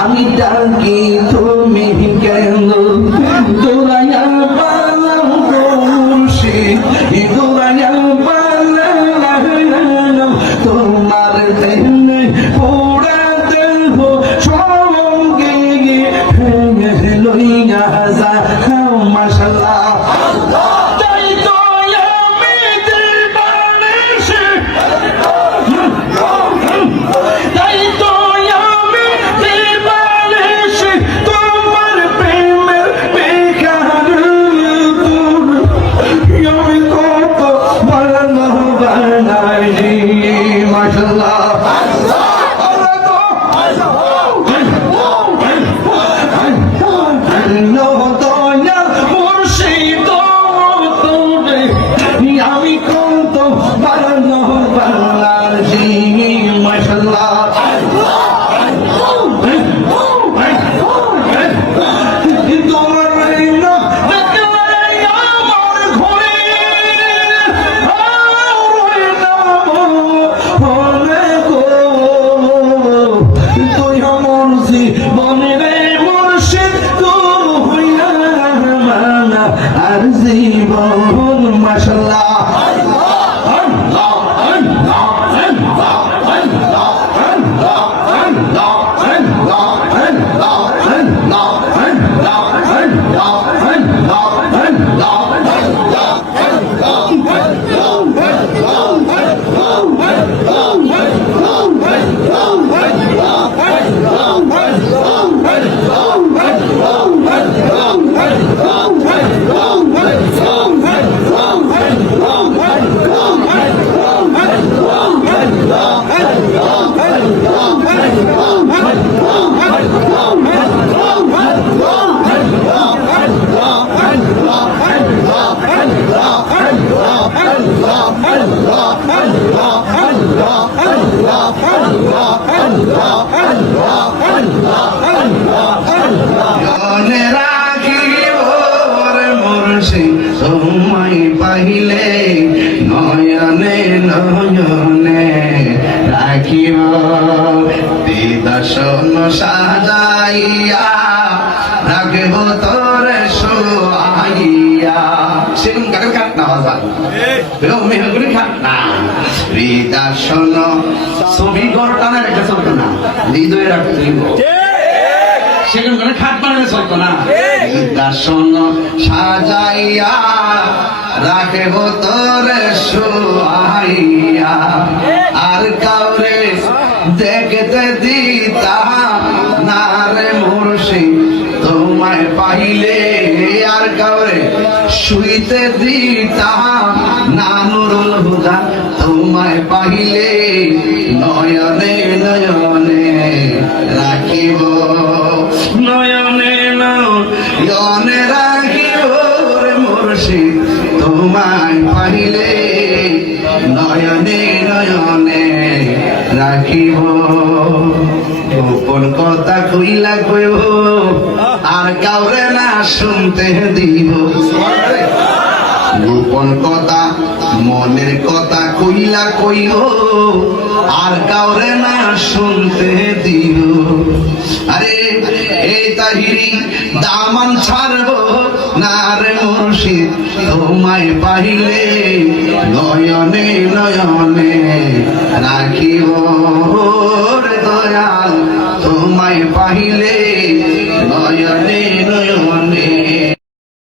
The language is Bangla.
আমি ডাকি, তুমি কেন দোলাইয়া পালাম খুশি দোলাইয়া পালাম তোমার তেমনি পোড়াতে হো সঙ্গে লইয়া মাশাল্লাহ। তোমায় পাইলে নয়নে নয়নে রাখিব। দিদাসন সাজাইয়া হৃদাসন। ছবি গড়টানের একটা চলতো না। হৃদয়ে রাখতে সেখানে খাট বানালে চলতো না। দাসন সাজাইয়া রাখে তোরে আর কাউরে দেখতে দিতাম না রে মুর্শি তোমায় পাইলে আর কাউরে শুইতে দিতাম নয়নে নয়নে রাখিব। গোপন কথা কইলা কইব, আর কাউরে না শুনতে দিব। গোপন কথা, মনের কথা কইলা কইব, আর কাউরে না শুনতে দিও আরে, এই তাহিরি, দামান ছাড়ব না রে মুর্শিদ তোমায় পাইলে নয়নে নয়নে রাখিব।